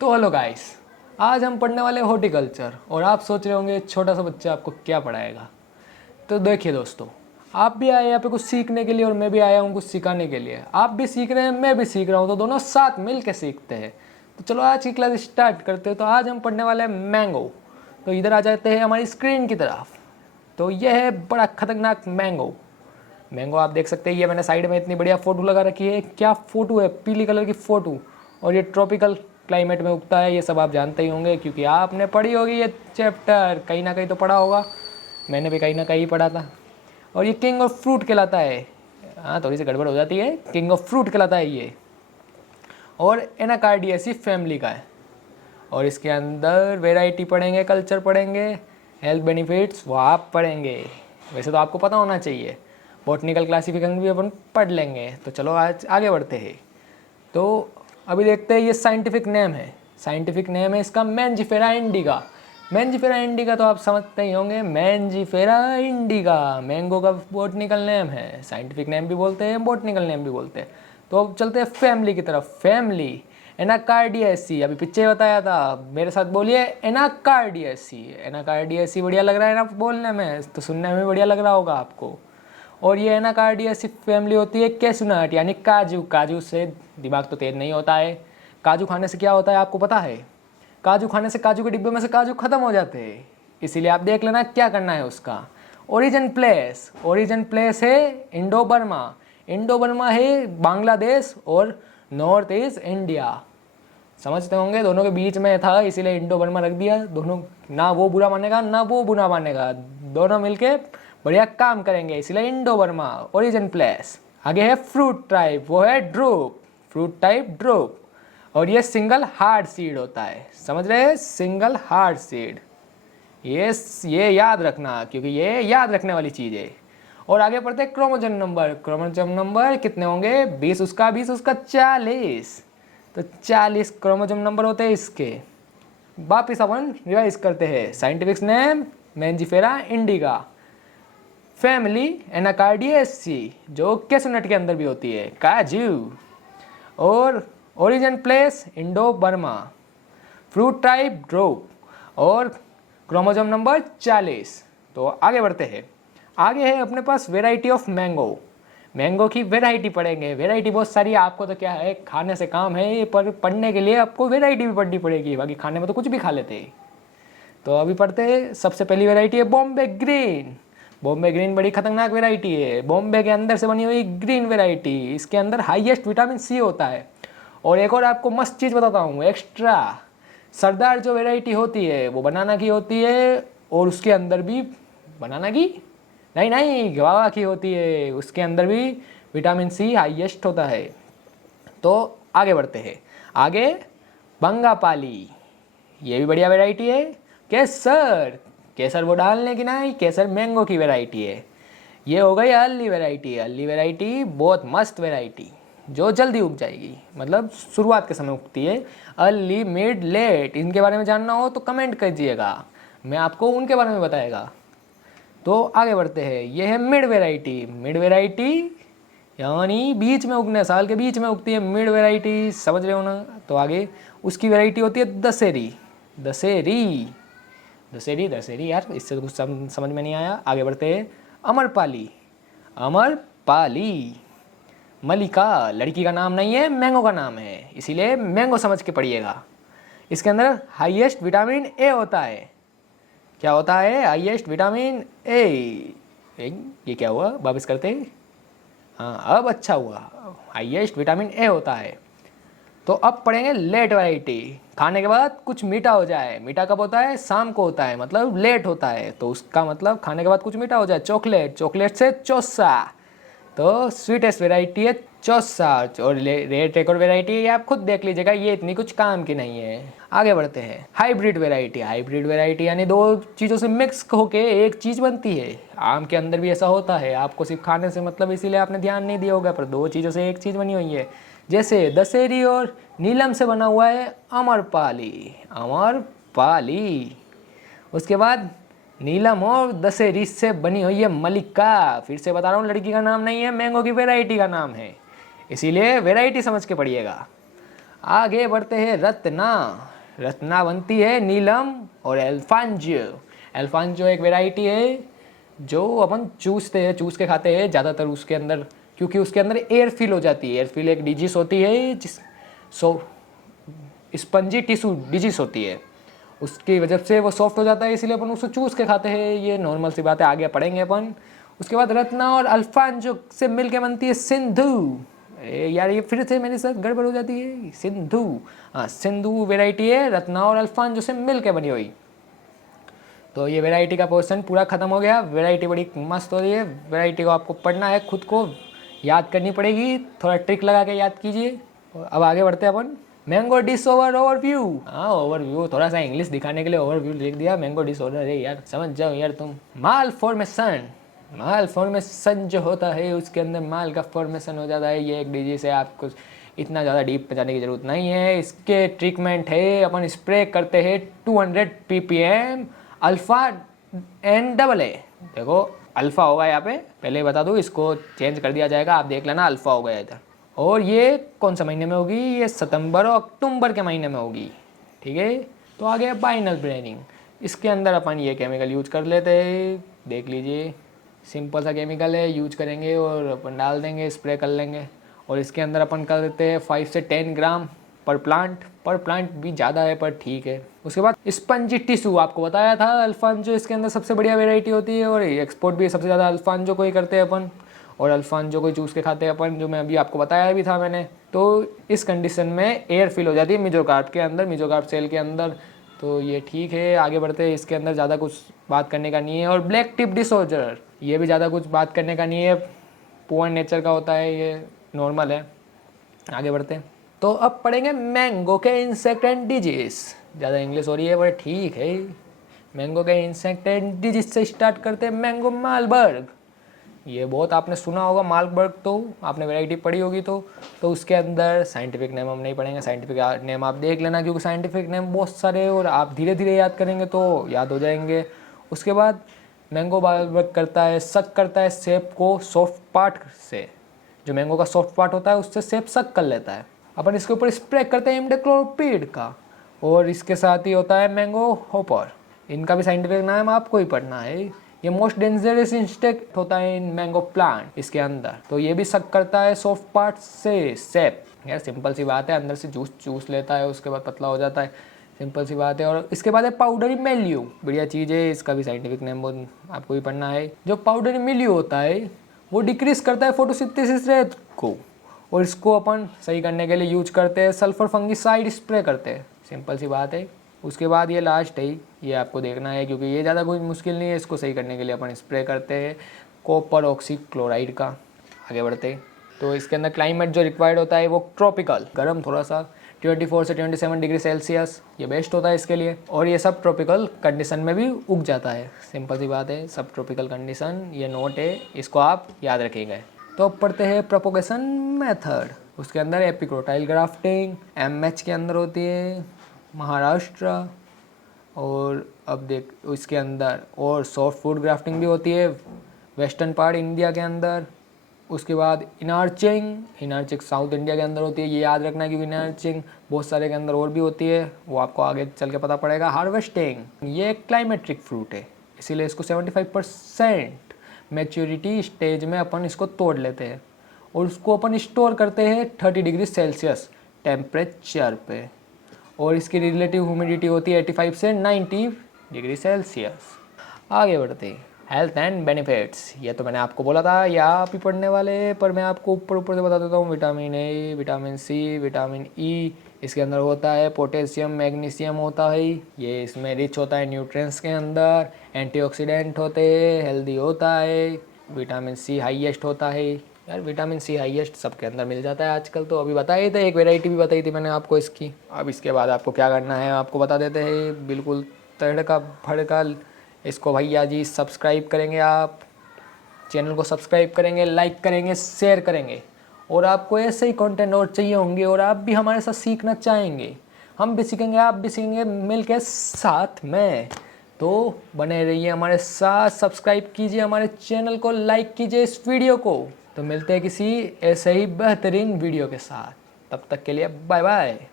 तो hello guys, आज हम पढ़ने वाले हॉर्टिकल्चर। और आप सोच रहे होंगे छोटा सा बच्चा आपको क्या पढ़ाएगा। तो देखिए दोस्तों, आप भी आए यहाँ पे कुछ सीखने के लिए और मैं भी आया हूँ कुछ सिखाने के लिए। आप भी सीख रहे हैं, मैं भी सीख रहा हूँ, तो दोनों साथ मिल के सीखते हैं। तो चलो आज की क्लास स्टार्ट करते हैं। तो आज हम पढ़ने वाले हैं मैंगो। तो इधर आ जाते हैं हमारी स्क्रीन की तरफ। तो यह है बड़ा खतरनाक मैंगो। मैंगो आप देख सकते हैं, ये मैंने साइड में इतनी बढ़िया फ़ोटो लगा रखी है। क्या फ़ोटो है, पीली कलर की फ़ोटो। और ये ट्रॉपिकल क्लाइमेट में उगता है, ये सब आप जानते ही होंगे क्योंकि आपने पढ़ी होगी ये चैप्टर, कहीं ना कहीं तो पढ़ा होगा। मैंने भी कहीं ना कहीं पढ़ा था। और ये किंग ऑफ फ्रूट कहलाता है। हाँ, थोड़ी सी गड़बड़ हो जाती है, किंग ऑफ फ्रूट कहलाता है ये। और एनाकार्डियेसी फैमिली का है। और इसके अंदर वेराइटी पढ़ेंगे, कल्चर पढ़ेंगे, हेल्थ बेनिफिट्स वो आप पढ़ेंगे। वैसे तो आपको पता होना चाहिए। बॉटनिकल क्लासिफिकेशन भी अपन पढ़ लेंगे। तो चलो आज आगे बढ़ते हैं। तो अभी देखते हैं, ये साइंटिफिक नेम है। साइंटिफिक नेम है इसका मैंजिफेरा इंडिका। मैंजिफेरा इंडिका तो आप समझते ही होंगे, मैंजिफेरा इंडिका मैंगो का बॉटनिकल नेम है। साइंटिफिक नेम भी बोलते हैं, बॉटनिकल नेम भी बोलते हैं। तो अब चलते हैं फैमिली की तरफ। फैमिली एनाकार्डियेसी, अभी पीछे बताया था, मेरे साथ बोलिए एनाकार्डियेसी। एनाकार्डियेसी बढ़िया लग रहा है ना बोलने में, तो सुनने में बढ़िया लग रहा होगा आपको। और ये एनाकार्डियेसी फैमिली होती है कैसुनट यानी काजू। काजू से दिमाग तो तेज नहीं होता है। काजू खाने से क्या होता है आपको पता है? काजू खाने से काजू के डिब्बे में से काजू खत्म हो जाते हैं। इसीलिए आप देख लेना क्या करना है उसका। ओरिजिन प्लेस, ओरिजिन प्लेस है इंडो बर्मा। इंडो बर्मा है बांग्लादेश और नॉर्थ ईस्ट इंडिया। समझते होंगे, दोनों के बीच में था इसीलिए इंडो बर्मा रख दिया। दोनों ना वो बुरा मानेगा ना वो बुरा मानेगा, दोनों मिलके बढ़िया काम करेंगे, इसलिए इंडो बर्मा ओरिजिन प्लेस। आगे है फ्रूट टाइप, वो है ड्रूप। Fruit type drupe. और ये सिंगल हार्ड सीड होता है। समझ रहे हैं, सिंगल हार्ड सीड। ये याद रखना क्योंकि ये याद रखने वाली चीज़ है। और आगे पढ़ते हैं क्रोमोजोम नंबर। क्रोमोजोम नंबर कितने होंगे? 20 उसका 20 उसका 40। तो 40 क्रोमोजोम नंबर होते हैं इसके। वापिस अपन रिवाइज करते हैं। Scientific name mangifera indica. Family anacardiaceae जो कैसुनट के अंदर भी होती है, काजू। और origin place Indo Burma. Fruit type drupe. और क्रोमोजोम नंबर 40। तो आगे बढ़ते हैं। आगे है अपने पास वेराइटी ऑफ मैंगो। मैंगो की वेराइटी पढ़ेंगे। वेराइटी बहुत सारी है, आपको तो क्या है, खाने से काम है, पर पढ़ने के लिए आपको वेराइटी भी पढ़नी पड़ेगी। बाकी खाने में तो कुछ भी खा लेते हैं। तो अभी पढ़ते हैं। सबसे पहली वेराइटी है बॉम्बे ग्रीन। बॉम्बे ग्रीन बड़ी खतरनाक वेराइटी है। बॉम्बे के अंदर से बनी हुई ग्रीन वेराइटी, इसके अंदर हाईएस्ट विटामिन सी होता है। और एक और आपको मस्त चीज़ बताता हूँ एक्स्ट्रा। सरदार जो वेराइटी होती है वो बनाना की होती है, और उसके अंदर भी बनाना की नहीं गवावा की होती है, उसके अंदर भी विटामिन सी हाईएस्ट होता है। तो आगे बढ़ते हैं। आगे बंगापाली, ये भी बढ़िया वेराइटी है। केसर, केसर वो डालने की नहीं, केसर मैंगो की वेराइटी है। ये हो गई अर्ली वेराइटी। अर्ली वेराइटी बहुत मस्त वेराइटी जो जल्दी उग जाएगी, मतलब शुरुआत के समय उगती है। अर्ली मिड लेट, इनके बारे में जानना हो तो कमेंट कीजिएगा, मैं आपको उनके बारे में बताएगा। तो आगे बढ़ते हैं। ये है मिड वेराइटी। मिड वेराइटी यानी बीच में उगने, साल के बीच में उगती है मिड वेराइटी, समझ रहे हो ना। तो आगे उसकी वेराइटी होती है दशहरी। दशहरी दशहरी दशहरी यार, इससे तो कुछ समझ में नहीं आया। आगे बढ़ते हैं। अमरपाली। अमरपाली मलिका लड़की का नाम नहीं है, मैंगो का नाम है, इसीलिए मैंगो समझ के पढ़िएगा। इसके अंदर हाईएस्ट विटामिन ए होता है। क्या होता है? Highest vitamin A. ये क्या हुआ, वापस करते हैं। हाँ अब अच्छा हुआ, हाईएस्ट विटामिन ए होता है। तो अब पढ़ेंगे लेट वैरायटी। खाने के बाद कुछ मीठा हो जाए। मीठा कब होता है? शाम को होता है, मतलब लेट होता है, तो उसका मतलब खाने के बाद कुछ मीठा हो जाए। चॉकलेट, चॉकलेट से चौसा। तो स्वीटेस्ट वेराइटी है चौसा। और रेट एक और वेराइटी है, ये आप खुद देख लीजिएगा, ये इतनी कुछ काम की नहीं है। आगे बढ़ते हैं। Hybrid variety. हाइब्रिड वेराइटी यानी दो चीज़ों से मिक्स होके एक चीज़ बनती है। आम के अंदर भी ऐसा होता है, आपको सिर्फ खाने से मतलब इसीलिए आपने ध्यान नहीं दिया होगा, पर दो चीज़ों से एक चीज़ बनी हुई है। जैसे दशहरी और नीलम से बना हुआ है अमरपाली। अमरपाली। उसके बाद नीलम और दशहरी से बनी हुई है मलिका। फिर से बता रहा हूँ, लड़की का नाम नहीं है, मैंगो की वेराइटी का नाम है, इसीलिए वेराइटी समझ के पढ़िएगा। आगे बढ़ते हैं रत्ना। रत्ना बनती है नीलम और अल्फांजो। अल्फांजो एक वैरायटी है जो अपन चूसते हैं, चूस के खाते हैं ज़्यादातर उसके अंदर, क्योंकि उसके अंदर एयर फिल हो जाती है। एयर फिल एक डिजीज होती है जिस स्पंजी टिश्यू डिजीज होती है, उसकी वजह से वो सॉफ्ट हो जाता है, इसीलिए अपन उसको चूस के खाते हैं। ये नॉर्मल सी बात है, आगे पढ़ेंगे अपन। उसके बाद रत्ना और अल्फांजो से मिलके बनती है सिंधु। यार ये फिर से मेरे साथ गड़बड़ हो जाती है। सिंधु, हाँ सिंधु वैरायटी है रत्ना और अल्फांजो से मिलके बनी हुई। तो ये वैरायटी का पोर्शन पूरा खत्म हो गया। वैरायटी बड़ी मस्त हो रही है। वैरायटी को आपको पढ़ना है, खुद को याद करनी पड़ेगी, थोड़ा ट्रिक लगा के याद कीजिए। अब आगे बढ़ते हैं अपन। Mango dish overview. हाँ ओवरव्यू, थोड़ा सा इंग्लिश दिखाने के लिए ओवरव्यू लिख दिया। मैंगो डिश ओवर है यार, समझ जाओ यार तुम। माल फॉर्मेशन। माल फॉर्मेशन जो होता है उसके अंदर माल का फॉर्मेशन हो जाता है। ये एक डिजीज है, आपको इतना ज़्यादा डीप में जाने की ज़रूरत नहीं है। इसके ट्रीटमेंट है, अपन स्प्रे करते हैं 200 ppm अल्फ़ा NAA। देखो अल्फ़ा होगा यहाँ पे, पहले ही बता दूँ, इसको चेंज कर दिया जाएगा, आप देख लेना अल्फ़ा हो गया इधर। और ये कौन सा महीने में होगी? ये सितंबर और अक्टूबर के महीने में होगी, ठीक है। तो आ गया बाइनल ब्रेनिंग। इसके अंदर अपन ये केमिकल यूज कर लेते हैं, देख लीजिए सिंपल सा केमिकल है, यूज करेंगे और अपन डाल देंगे, स्प्रे कर लेंगे। और इसके अंदर अपन कर देते हैं 5 से 10 ग्राम पर प्लांट भी ज़्यादा है पर ठीक है। उसके बाद स्पंजी टिश्यू, आपको बताया था अल्फांजो इसके अंदर सबसे बढ़िया वैरायटी होती है और एक्सपोर्ट भी सबसे ज़्यादा अल्फांजो को ही करते हैं अपन, और अल्फांजो को चूस के खाते हैं अपन, जो मैं अभी आपको बताया भी था मैंने। तो इस कंडीशन में एयर फिल हो जाती है मेसोकार्प के अंदर, मेसोकार्प सेल के अंदर। तो ये ठीक है, आगे बढ़ते हैं। इसके अंदर ज़्यादा कुछ बात करने का नहीं है। और ब्लैक टिप डिसऑर्डर, ये भी ज़्यादा कुछ बात करने का नहीं है, पुअर नेचर का होता है, ये नॉर्मल है। आगे बढ़ते हैं। तो अब पढ़ेंगे मैंगो के इंसेक्ट एंड डिजीज। ज़्यादा इंग्लिश हो रही है पर ठीक है। मैंगो के इंसेक्ट एंड डिजीज से स्टार्ट करते हैं मैंगो मालबर्ग। ये बहुत आपने सुना होगा मालबर्ग, तो आपने वैरायटी पढ़ी होगी। तो उसके अंदर साइंटिफिक नेम हम नहीं पढ़ेंगे, साइंटिफिक नेम आप देख लेना, क्योंकि साइंटिफिक नेम बहुत सारे और आप धीरे धीरे याद करेंगे तो याद हो जाएंगे। उसके बाद मैंगो मालबर्ग करता है, सक करता है सेब को सॉफ्ट पार्ट से, जो मैंगो का सॉफ्ट पार्ट होता है उससे सेब सक कर लेता है। अपन इसके ऊपर स्प्रे करते हैं इमिडाक्लोपीड का। और इसके साथ ही होता है मैंगो हॉपर, इनका भी साइंटिफिक नाम आपको ही पढ़ना है। ये मोस्ट डेंजरस इंसेक्ट होता है इन मैंगो प्लांट इसके अंदर। तो ये भी सक करता है सॉफ्ट पार्ट से सेप। यार सिंपल सी बात है, अंदर से जूस चूस लेता है, उसके बाद पतला हो जाता है, सिंपल सी बात है। और इसके बाद है पाउडरी मिल्यू, बढ़िया चीज़ है, इसका भी साइंटिफिक नेम आपको ही पढ़ना है। जो पाउडरी मिल्यू होता है वो डिक्रीज करता है फोटोसिंथेसिस रेट को, और इसको अपन सही करने के लिए यूज करते हैं सल्फर फंगिसाइड स्प्रे करते हैं, सिंपल सी बात है। उसके बाद ये लास्ट है, ये आपको देखना है क्योंकि ये ज़्यादा कोई मुश्किल नहीं है। इसको सही करने के लिए अपन स्प्रे करते हैं कॉपर ऑक्सीक्लोराइड का। आगे बढ़ते हैं। तो इसके अंदर क्लाइमेट जो रिक्वायर्ड होता है वो ट्रॉपिकल, गर्म थोड़ा सा 24 से 27 डिग्री सेल्सियस, ये बेस्ट होता है इसके लिए। और ये सब ट्रॉपिकल कंडीशन में भी उग जाता है, सिंपल सी बात है। सब ट्रॉपिकल कंडीशन, ये नोट है, इसको आप याद रखिएगा। तो अब पढ़ते हैं प्रोपोगेशन मेथड। उसके अंदर एपिक्रोटाइल ग्राफ्टिंग MH के अंदर होती है, महाराष्ट्र। और अब देख इसके अंदर और सॉफ्ट फूड ग्राफ्टिंग भी होती है वेस्टर्न पार्ट इंडिया के अंदर। उसके बाद इनार्चिंग साउथ इंडिया के अंदर होती है, ये याद रखना है क्योंकि इनार्चिंग बहुत सारे के अंदर और भी होती है, वो आपको आगे चल के पता पड़ेगा। हार्वेस्टिंग, ये एक क्लाइमेट्रिक फ्रूट है, इसीलिए इसको 75% मैच्योरिटी स्टेज में अपन इसको तोड़ लेते हैं और उसको अपन स्टोर करते हैं 30 डिग्री सेल्सियस टेम्परेचर पे। और इसकी रिलेटिव ह्यूमिडिटी होती है 85 से 90 डिग्री सेल्सियस। आगे बढ़ते हैं। हेल्थ एंड बेनिफिट्स, ये तो मैंने आपको बोला था या आप ही पढ़ने वाले, पर मैं आपको ऊपर से बता देता हूँ। Vitamin A, vitamin C, vitamin E इसके अंदर होता है। पोटेशियम, मैग्नीशियम होता है, ये इसमें रिच होता है न्यूट्रिएंट्स के अंदर। एंटीऑक्सीडेंट होते हैं, हेल्दी होता है। विटामिन सी हाईएस्ट होता है। यार विटामिन सी हाईएस्ट सबके अंदर मिल जाता है आजकल, तो अभी बताए थे, एक वैरायटी भी बताई थी मैंने आपको इसकी। अब इसके बाद आपको क्या करना है आपको बता देते हैं, बिल्कुल तड़का भड़का। इसको भैया जी सब्सक्राइब करेंगे, आप चैनल को सब्सक्राइब करेंगे, लाइक करेंगे, शेयर करेंगे। और आपको ऐसे ही कंटेंट और चाहिए होंगे और आप भी हमारे साथ सीखना चाहेंगे, हम भी सीखेंगे, आप भी सीखेंगे मिल के साथ में। तो बने रहिए हमारे साथ, सब्सक्राइब कीजिए हमारे चैनल को, लाइक कीजिए इस वीडियो को। तो मिलते हैं किसी ऐसे ही बेहतरीन वीडियो के साथ। तब तक के लिए बाय बाय।